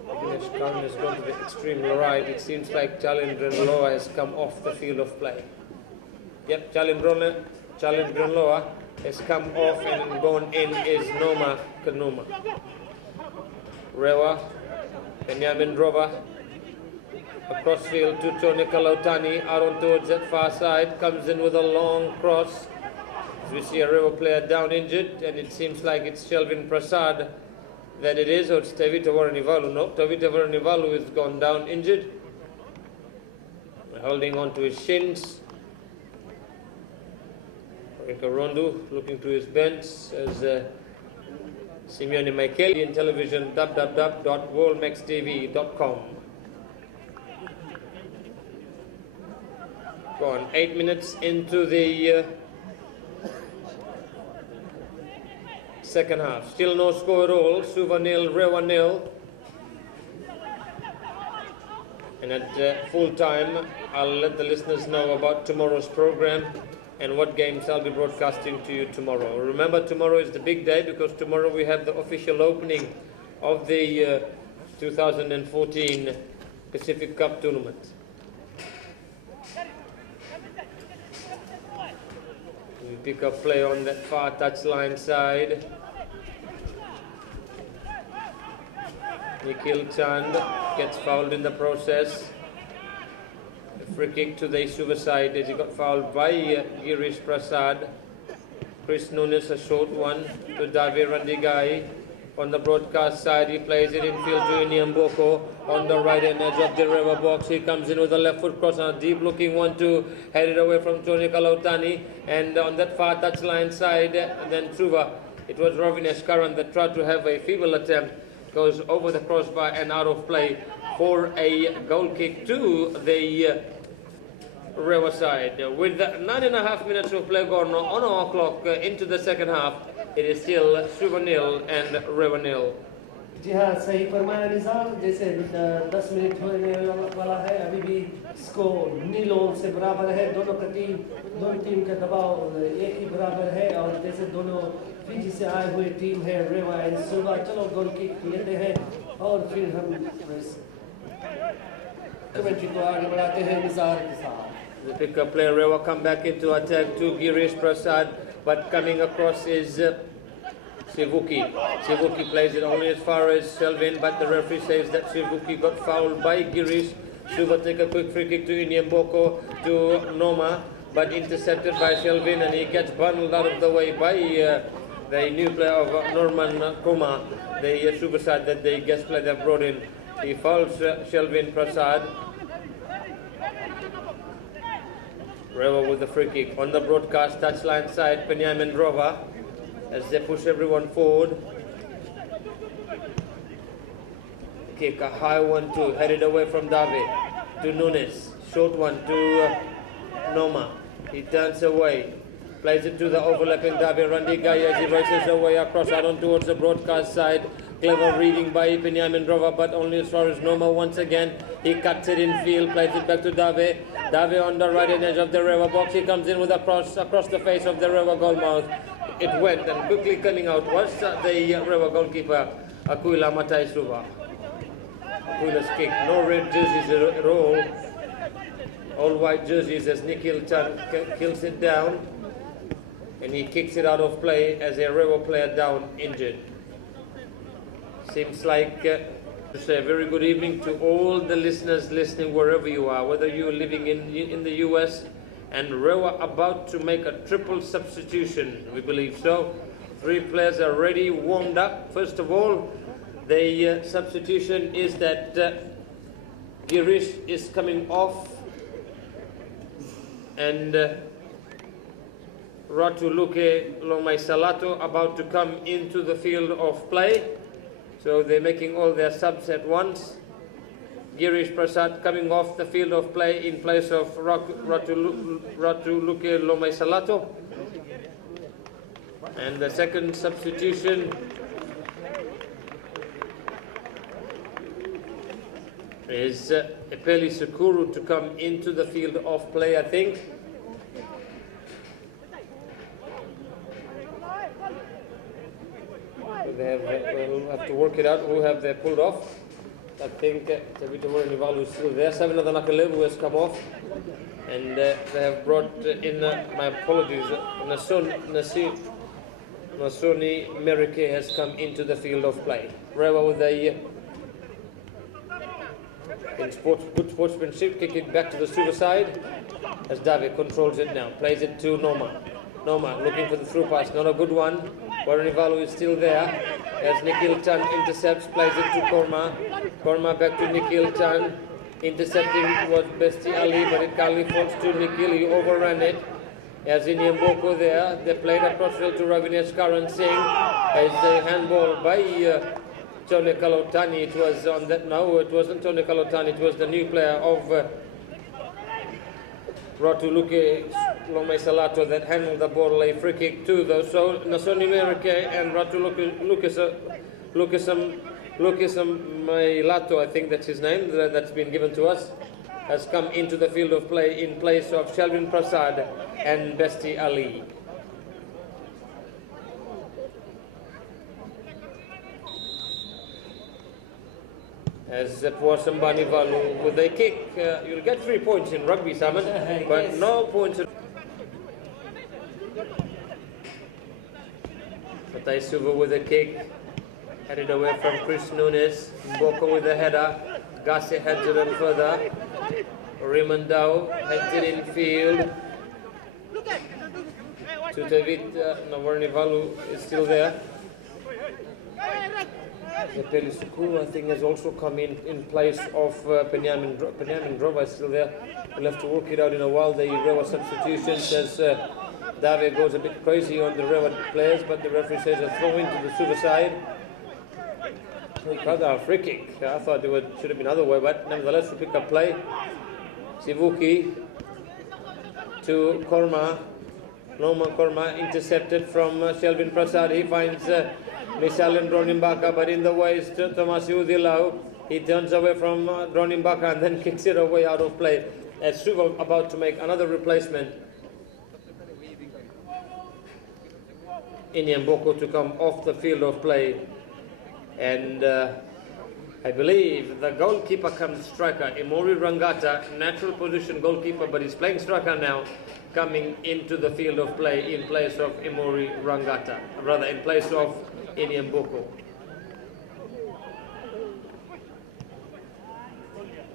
Dinesh Khan has gone to the extreme right. It seems like Chalindran Loa has come off the field of play. Yep, Chalindran Loa has come off, and gone in is Noma Kanuma. Rewa, Benjamin Drova. Across field to Tony Kalautani, out on towards that far side, comes in with a long cross. As we see a Rewa player down injured, and it seems like it's Shelvin Prasad that it is, or it's Tavita Varanivalu. No, Tavita Varanivalu has gone down injured, holding on to his shins. Rondu looking to his bench as Simeone Michaeli in television, www.worldmaxtv.com. Go on, 8 minutes into the second half. Still no score at all. Suva nil, Rewa nil. And at full time, I'll let the listeners know about tomorrow's program and what games I'll be broadcasting to you tomorrow. Remember, tomorrow is the big day because tomorrow we have the official opening of the 2014 Pacific Cup tournament. We pick up play on that far touchline side. Nikhil Chand gets fouled in the process. A free kick to the Suva side as he got fouled by Girish Prasad. Chris Nunes, a short one to Davir Randigai. On the broadcast side, he plays it infield to Inyamboko on the right hand edge of the Rewa box. He comes in with a left foot cross on a deep looking 1-2, headed away from Tony Kalautani. And on that far touchline side, then Suva, it was Ravin Karan that tried to have a feeble attempt. Goes over the crossbar and out of play for a goal kick to the Rewa side. With 9.5 minutes of play gone on our clock into the second half, it is still Suva nil and Rewa nil. जी हाँ, सही फरमाया निज़ाम। जैसे 10 minute होने वाला है, अभी भी score नीलों से बराबर है। दोनों टीम का दबाव एक ही बराबर है और जैसे दोनों फिजी से आए हुए टीम है रेवा एंड सुबा। चलो गोल किक लेते हैं और फिर हम कमेंट्री को आगे बढ़ाते हैं निसार के साथ। The pickup player Rewa come back into attack to Girish Prasad, but coming across is Sivuki. Sivuki plays it only as far as Selvin, but the referee says that Sivuki got fouled by Girish. Suva take a quick free kick to Inyamboko to Noma, but intercepted by Selvin, and he gets bundled out of the way by the new player of Norman Kuma, the Suva side that the guest player they brought in. He fouls Selvin Prasad. Rewa with the free kick on the broadcast touchline side. Penyamin Drova as they push everyone forward. Kick a high 1-2 headed away from David to Nunes. Short one to Noma. He turns away. Plays it to the overlapping David Randigaya as he races away across out on towards the broadcast side. Clever reading by Penyamin Drova, but only as far as Noma once again. He cuts it in field, plays it back to David. David on the right edge of the Rewa box. He comes in with a cross across the face of the Rewa goalmouth. It went, and quickly coming out was the Rewa goalkeeper, Aquila Matai Suva. Aquila's kick. No red jerseys at all. All white jerseys as Nikhil Chan kills it down. And he kicks it out of play as a Rewa player down injured. Seems like to say a very good evening to all the listeners listening wherever you are, whether you're living in the US, and Rewa about to make a triple substitution, we believe so. 3 players are already warmed up. First of all, the substitution is that Girish is coming off and Ratuluke Lomaisalato about to come into the field of play. So they're making all their subs at once. Girish Prasad coming off the field of play in place of Ratuluke Lomaisalato. And the second substitution is Epeli Sekuru to come into the field of play, I think. We'll have to work it out who have they pulled off. I think Tavita Nivalu is still there. Savinathan Nakalevu has come off. And they have brought in, my apologies, Nasoni Merike has come into the field of play. Rewa with a good sportsmanship, kick it back to the Suva side as David controls it now. Plays it to Noma. Noma looking for the through pass, not a good one. Warunivalu is still there as Nikhil Chan intercepts, plays it to Korma. Korma back to Nikhil Chan. Intercepting was Besti Ali, but it kindly falls to Nikhil. He overran it. As in Yamboko there, they played across field to Ravinesh Karan Singh as the handball by Tony Kalotani. It was on that. No, it wasn't Tony Kalotani. It was the new player of Ratuluke Lomaisalato that handled the ball, a free kick to those. So Nasoni Merike and Ratuluke Lucasam Mailato, I think that's his name, that's been given to us, has come into the field of play in place of Shelvin Prasad and Besti Ali. As Puasambani Valu with a kick, you'll get 3 points in rugby, Simon, but yes. No points in... Matai Suva with a kick, headed away from Chris Nunes. Mboko with a header, Gase heads it in further. Rimandau heads it in field. Tutavit Navarnivalu is still there. Epeli Sekuru, I think, has also come in place of Penyamin Drova is still there. We'll have to work it out in a while. The Rewa substitutions as David goes a bit crazy on the Rewa players, but the referee says a throw into the Suva side. A free kick. I thought it should have been other way, but nevertheless we pick up play. Sivuki to Korma. Norman Korma intercepted from Shelvin Prasad. He finds Mishalin Ronimbaka, but in the way is Thomas Udilau. He turns away from Dronin Baka and then kicks it away out of play. As Suva about to make another replacement. Inyamboko to come off the field of play. And I believe the goalkeeper comes striker, Imori Rangata, natural position goalkeeper, but he's playing striker now, coming into the field of play in place of Imori Rangata, rather in place of Inyamboko.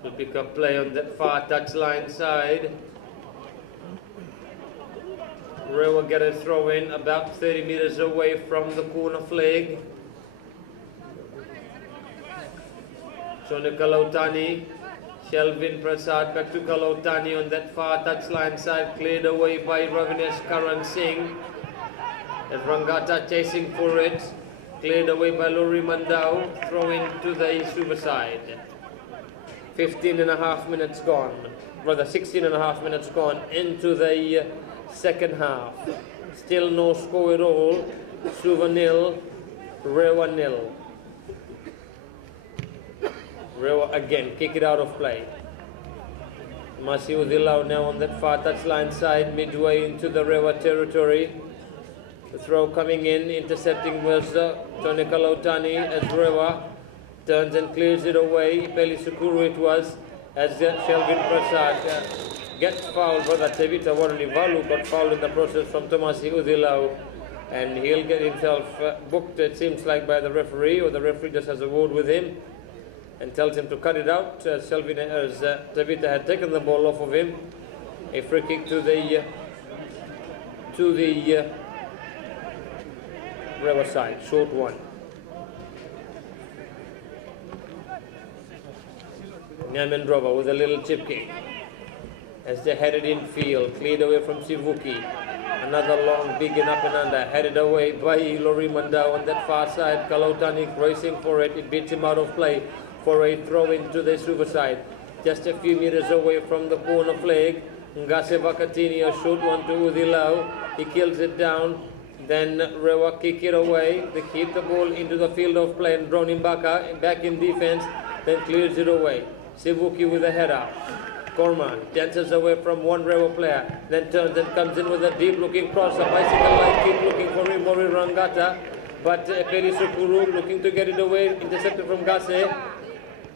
Will pick up play on that far touchline side. Rewa get a throw in about 30 meters away from the corner flag. Tony Kalautani, Shelvin Prasad back to Kalautani on that far touchline side, cleared away by Ravinesh Karan Singh. As Rangata chasing for it, cleared away by Lori Mandau, throwing to the Suva side. 15.5 minutes gone, rather 16.5 minutes gone into the second half. Still no score at all. Suva nil, Rewa nil. Rewa again, kick it out of play. Masiu Dilau now on that far touchline side, midway into the Rewa territory. The throw coming in, intercepting was Tony Kalautani as Rewa turns and clears it away. Peli Sukuru it was, as Shelvin Prasad gets fouled. Brother Tevita Waranivalu got fouled in the process from Tomasi Udilau, and he'll get himself booked, it seems like, by the referee, or the referee just has a word with him and tells him to cut it out. Tevita had taken the ball off of him. A free kick to the Rewa side, short one. Nyamendrova with a little chip kick as they headed in field, cleared away from Sivuki. Another long, big and up and under, headed away by Lori Mandau on that far side. Kalautani racing for it, it beats him out of play for a throw into the Suva side. Just a few meters away from the corner flag. Ngase Vakatini, a short one to Udilau. He kills it down. Then Rewa kick it away. They keep the ball into the field of play and Dronin Baka back in defense, then clears it away. Sivuki with a header. Korma dances away from one Rewa player, then turns and comes in with a deep looking cross, a bicycle-like kick looking for Imori Rangata, but Peri Sukuru looking to get it away, intercepted from Gase.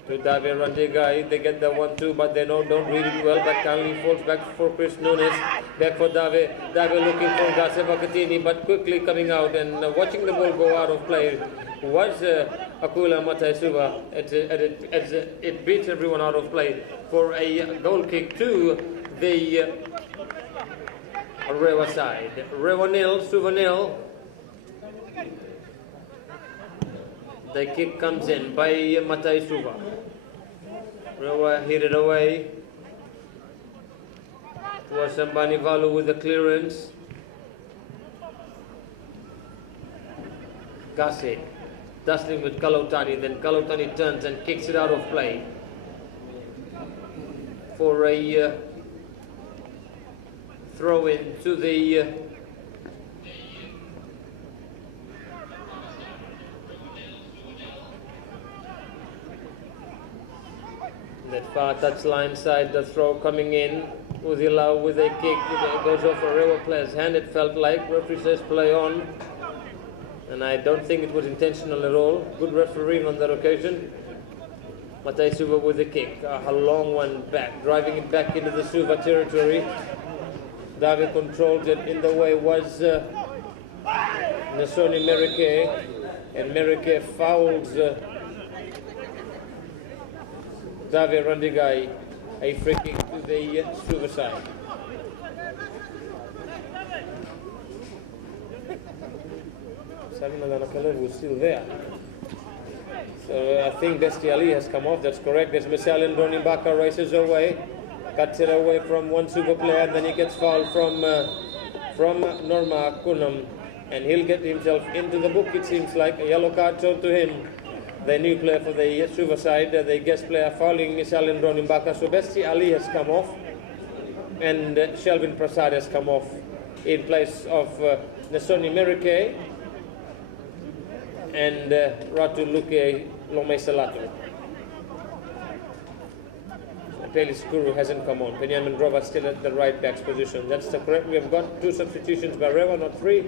To Dave Randigai, they get the 1-2, but they don't read it well, but kindly falls back for Chris Nunes, back for Dave. Dave looking for Gase Vakatini, but quickly coming out and watching the ball go out of play was Akula Mataisuva. It beats everyone out of play for a goal kick to the Rewa side. Rewa nil, Suva nil. The kick comes in by Mataisuva. Rewa hit it away. It was Mbanivalu with the clearance. Gase dustling with Kalautani, then Kalautani turns and kicks it out of play for a throw in to the that far touchline side. The throw coming in. Udilau with a kick. It goes off a Rewa player's hand. It felt like. Referee says play on. And I don't think it was intentional at all. Good refereeing on that occasion. Matai Suva with a kick. A long one back. Driving it back into the Suva territory. David controlled it. In the way was Nasoni Merike. And Merike fouls David Randigai. A free kick to the Suva side. Savina Nakalev was still there. So I think Besti Ali has come off, that's correct. There's Misal and Dronin Baka races away. Cuts it away from one Suva player, and then he gets fouled from Norma Kunam. And he'll get himself into the book, it seems like. A yellow card shown to him. The new player for the Suva side, the guest player fouling Misal and Dronin Baka. So Besti Ali has come off. And Shelvin Prasad has come off in place of Nasoni Merike and Ratu Luke Lomesalato. Pelis Kuru hasn't come on. Benjamin Rova still at the right back's position. That's the correct. We have got 2 substitutions by Rewa, not 3.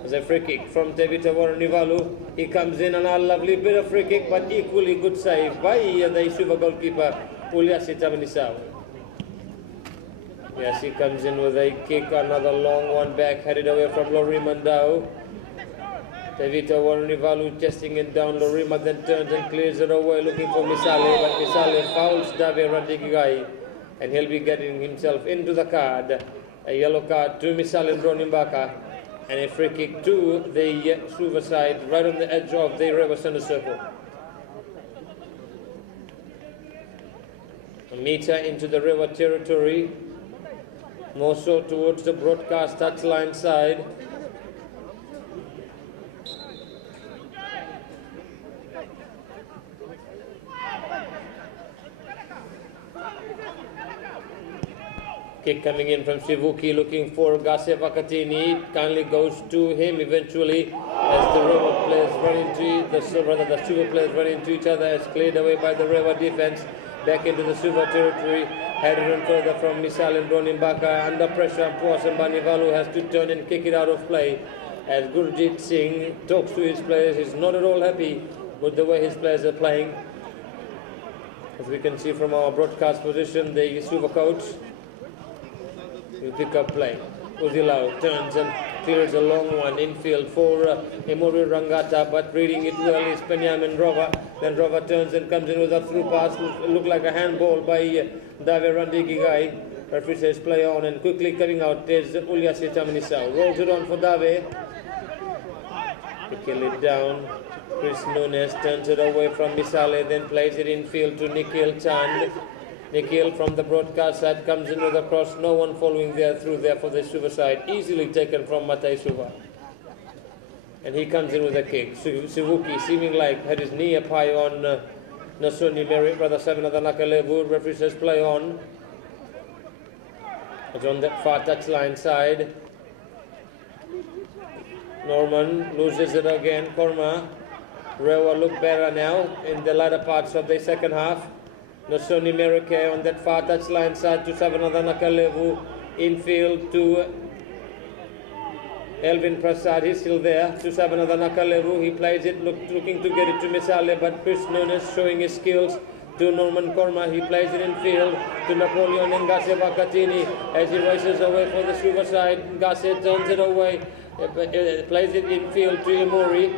There's a free kick from Tevita Waranivalu. He comes in and a lovely bit of free kick, but equally good save by the Isuva goalkeeper, Uliasi Tamanisau. Yes, he comes in with a kick, another long one back, headed away from Lori Mandau. Tevita Waranivalu chesting it down. Lorima then turns and clears it away, looking for Misale, but Misale fouls Dave Randigigai, and he'll be getting himself into the card. A yellow card to Misale Bronimbaka, and a free kick to the Suva side, right on the edge of the Rewa center circle. A meter into the Rewa territory, more so towards the broadcast touchline side. Kick coming in from Sivuki, looking for Gase Vakatini. It kindly goes to him eventually as the Rewa players run into the Suva players run into each other. It's cleared away by the Rewa defense. Back into the Suva territory, headed on further from Misal and Bronimbaka. Under pressure, Puasan Banivalu has to turn and kick it out of play. As Gurjit Singh talks to his players, he's not at all happy with the way his players are playing. As we can see from our broadcast position, the Suva coach will pick up play. Uzilau turns and clears a long one infield for Emori Rangata, but reading it well is Benjamin Rova. Then Rova turns and comes in with a through pass, looked like a handball by Dave Randigigai. Referee says play on, and quickly coming out is Uliasi Tamanisau. Rolls it on for Dave. To kill it down. Chris Nunes turns it away from Misale, then plays it infield to Nikhil Chand. Nikhil from the broadcast side comes in with a cross, no one following there through there for the Suva side, easily taken from Matai Suva. And he comes in with a kick. Sivuki seeming like had his knee up high on Nasoni Merit, brother Savinatha Nakalevu. Referee says play on. It's on that far touchline side. Norman loses it again. Korma. Rewa look better now in the latter parts of the second half. Nasoni Merike on that far touchline side to Savinatha Nakalevu. Infield to Elvin Prasad, he's still there. To Savinatha Nakalevu, he plays it, looking to get it to Misale, but Chris Nunes showing his skills to Norman Korma. He plays it in field to Napoleon Ngase Vakatini as he races away for the Suva side. Ngase turns it away, plays it in field to Emori,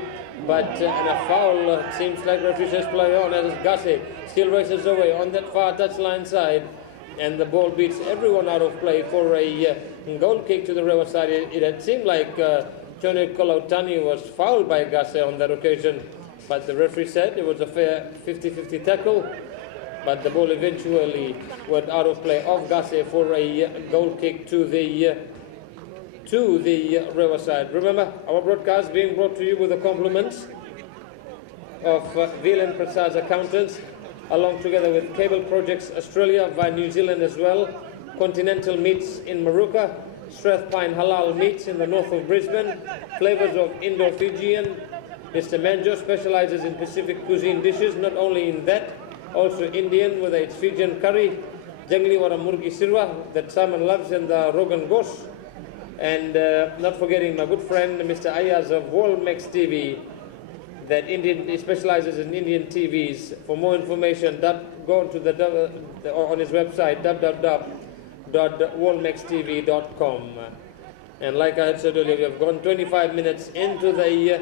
but and a foul seems like referee says play on as Ngase still races away on that far touchline side, and the ball beats everyone out of play for a goal kick to the Rewa side. It had seemed like Johnny Kolautani was fouled by Ngase on that occasion, but the referee said it was a fair 50-50 tackle, but the ball eventually went out of play of Ngase for a goal kick to the Rewa side. Remember, our broadcast being brought to you with the compliments of Vilen Prasad's accountants, along together with Cable Projects Australia via New Zealand as well, Continental Meats in Maruka, Strathpine Halal Meats in the north of Brisbane, Flavors of Indo-Fijian. Mr. Manjo specializes in Pacific cuisine dishes, not only in that, also Indian with its Fijian curry, Jangli Wara Murgi Sirwa that Simon loves, and the Rogan Gosh. And not forgetting my good friend Mr. Ayaz of Walmex TV, that he specializes in Indian TVs. For more information, go to on his website www.walmextv.com. And like I had said earlier, we have gone 25 minutes into the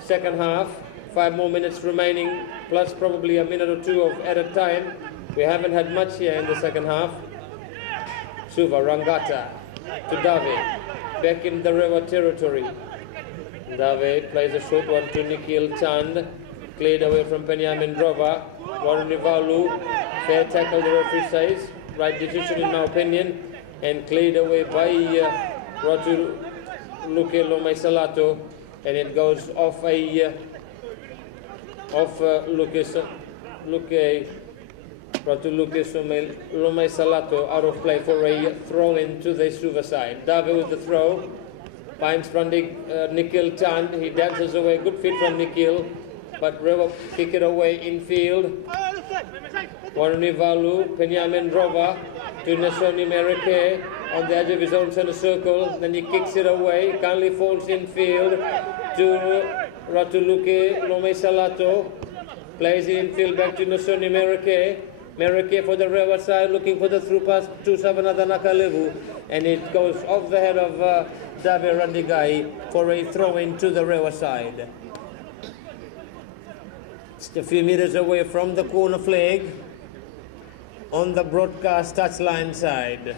second half, 5 more minutes remaining, plus probably a minute or two of added time. We haven't had much here in the second half. Suva Rangata to Dave, back in the Rewa territory. Dave plays a short one to Nikhil Chand, cleared away from Benjamin Rova. Warunivalu, fair tackle, the referee says, right decision in my opinion, and cleared away by Ratu Luke Lomai Salato, and it goes off Ratu Luke Lomai Salato out of play for a throw into the Suva side. Dave with the throw. Finds Nikhil Chand, he dances away, good fit from Nikhil, but Rewa kick it away infield. Warunivalu, Benjamin Rova to Nasoni Merike on the edge of his own center circle. Then he kicks it away. Kindly folds in field to Ratuluke Lome Salato. Plays it in field back to Nasoni Merike. Merike for the Rewa side, looking for the through pass to Savanatha Nakalevu. And it goes off the head of Dave Randigai for a throw in to the Rewa side. Just a few meters away from the corner flag on the broadcast touchline side.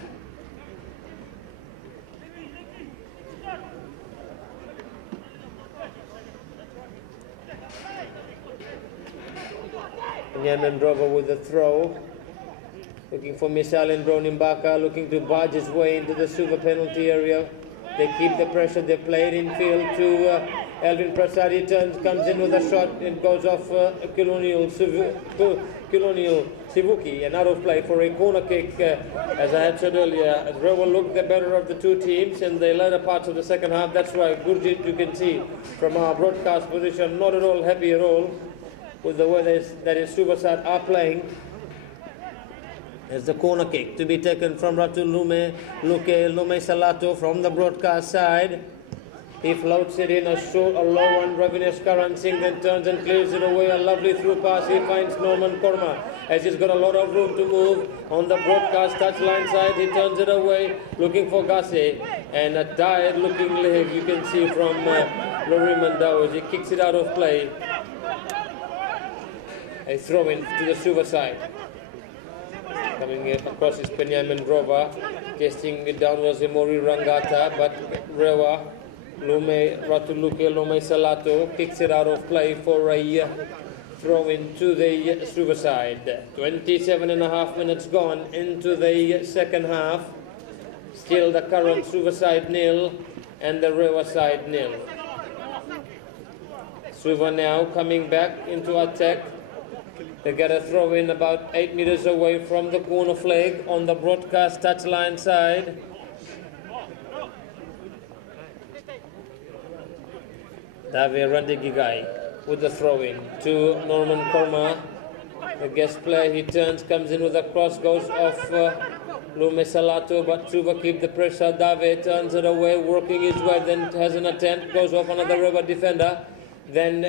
Nyaman Drover with the throw. Looking for Misal and Bronimbaka, looking to barge his way into the Suva penalty area. They keep the pressure, they play it in field to Elvin Prasad. He turns, comes in with a shot, it goes off Kilonial Sivuki, and out of play for a corner kick. As I had said earlier, Rewa looked the better of the two teams in the latter parts of the second half. That's why Gurjit, you can see from our broadcast position, not at all happy at all with the way that is Subasat are playing. There's the corner kick to be taken from Ratu Lume Salato from the broadcast side. He floats it in a low one. Ravinesh Karan Singh then turns and clears it away. A lovely through pass. He finds Norman Korma as he's got a lot of room to move on the broadcast touchline side. He turns it away, looking for Gase, and a tired looking leg you can see from Loriman Dawes. He kicks it out of play. A throw in to the Suva side. Coming across is Benjamin Rova, testing it downwards Mori Rangata, but Rewa, Ratuluke Lome Salato kicks it out of play for a throw in to the Suva side. 27.5 minutes gone into the second half. Still the current Suva side nil and the Rewa side nil. Suva now coming back into attack. They get a throw in about 8 meters away from the corner flag on the broadcast touchline side. Dave Randigai with the throw in to Norman Korma. The guest player, he turns, comes in with a cross, goes off Lume Salato, but Suva keep the pressure. Dave turns it away, working his way, then has an attempt, goes off another Rewa defender. Then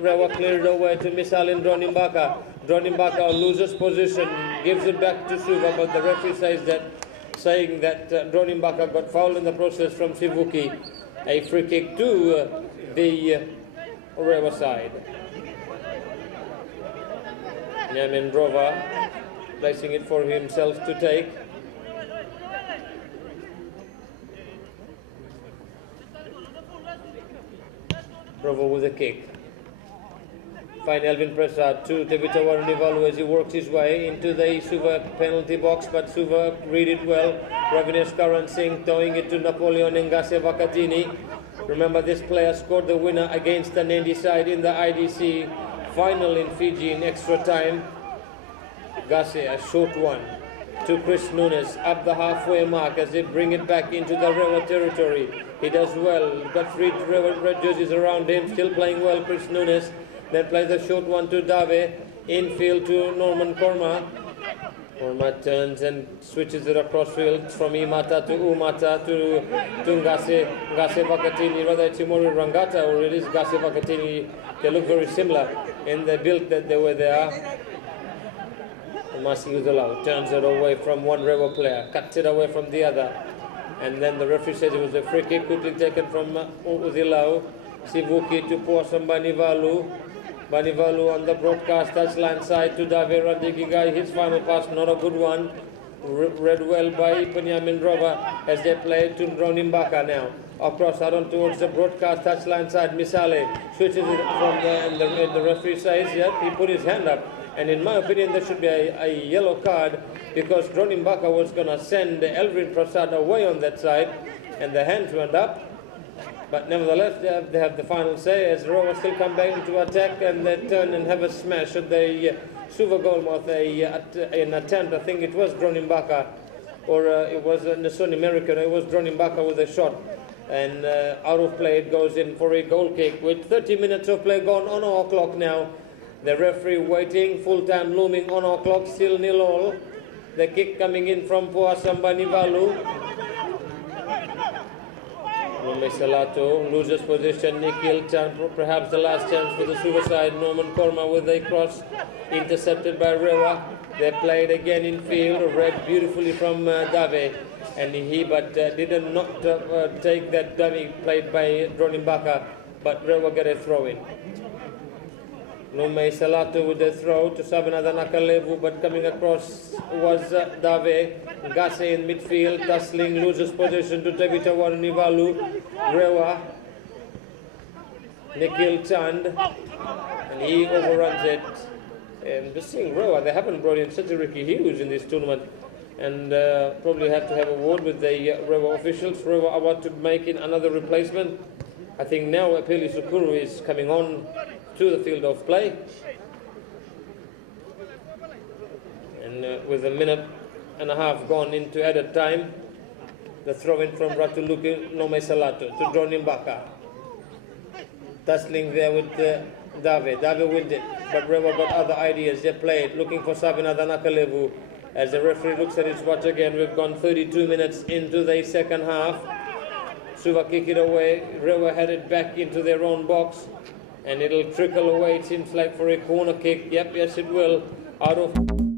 Rewa cleared away to Misalin Dronimbaka. Dronimbaka loses position, gives it back to Suva, but the referee saying that Dronimbaka got fouled in the process from Sivuki. A free kick to the Rewa side. Nyamin Drova placing it for himself to take. Bravo with a kick. Fine Elvin Prasad to Tevita Warunivalu as he works his way into the Suva penalty box, but Suva read it well. Ravinesh Karan Singh throwing it to Napoleon Ngase Vakatini. Remember, this player scored the winner against the Nandi side in the IDC final in Fiji in extra time. Gase, a short one to Chris Nunes up the halfway mark as they bring it back into the Rewa territory. He does well, got 3 red jerseys around him, still playing well, Chris Nunes. Then plays the short one to Dave, infield to Norman Korma. Korma turns and switches it across field from Imata to Umata to Ngase Vakatini. Rather it's Imori Rangata or it is Ngase Vakatini. They look very similar in the build that they were there. Masi Udalau turns it away from one Rewa player, cuts it away from the other. And then the referee says it was a free kick quickly taken from Udilau. Sivuki to Puasam Banivalu. Banivalu on the broadcast touchline side to Dave Randigai. His final pass, not a good one. Read well by Benjamin Drova as they play to Dronimbaka now. Across out on towards the broadcast touchline side. Misale switches it from there and the referee says, yeah, he put his hand up. And in my opinion, there should be a yellow card because Dronimbaka was going to send Elvin Prasad away on that side and the hands went up. But nevertheless, they have the final say as Rewa still come back into attack and they turn and have a smash at the Suva goalmouth, an attempt. I think it was Dronimbaka or it was Nasoni American. It was Dronimbaka with a shot. And out of play it goes in for a goal kick with 30 minutes of play gone on our clock now. The referee waiting, full time looming on our clock, still 0-all. The kick coming in from Puasamba Nivalu. Nome Salato loses position. Nikhil Chan, perhaps the last chance for the Suicide. Norman Korma with a cross intercepted by Rewa. They played again in field, read beautifully from Dave, and he did not take that dummy played by Dronimbaka, but Rewa got a throw in. Nome Salato with the throw to Sabanada Nakalevu, but coming across was Dave. Gase in midfield, tussling, loses position to Tevita Nivalu. Rewa, Nikhil Chand, and he overruns it. And just seeing Rewa, they haven't brought in such a Ricky Hughes in this tournament, and probably have to have a word with the Rewa officials. Rewa about to make in another replacement. I think now Apeli Sukuru is coming on to the field of play, and with a minute and a half gone into added time, the throw in from Ratuluki Nome Salato to Dronimbaka. Tussling there with Dave. Dave wins it, but Rewa got other ideas. They played, looking for Sabinada Nakalevu. As the referee looks at his watch again, we've gone 32 minutes into the second half. Suva kick it away. Rewa headed back into their own box, and it'll trickle away. It seems like for a corner kick. Yep, yes it will. Out of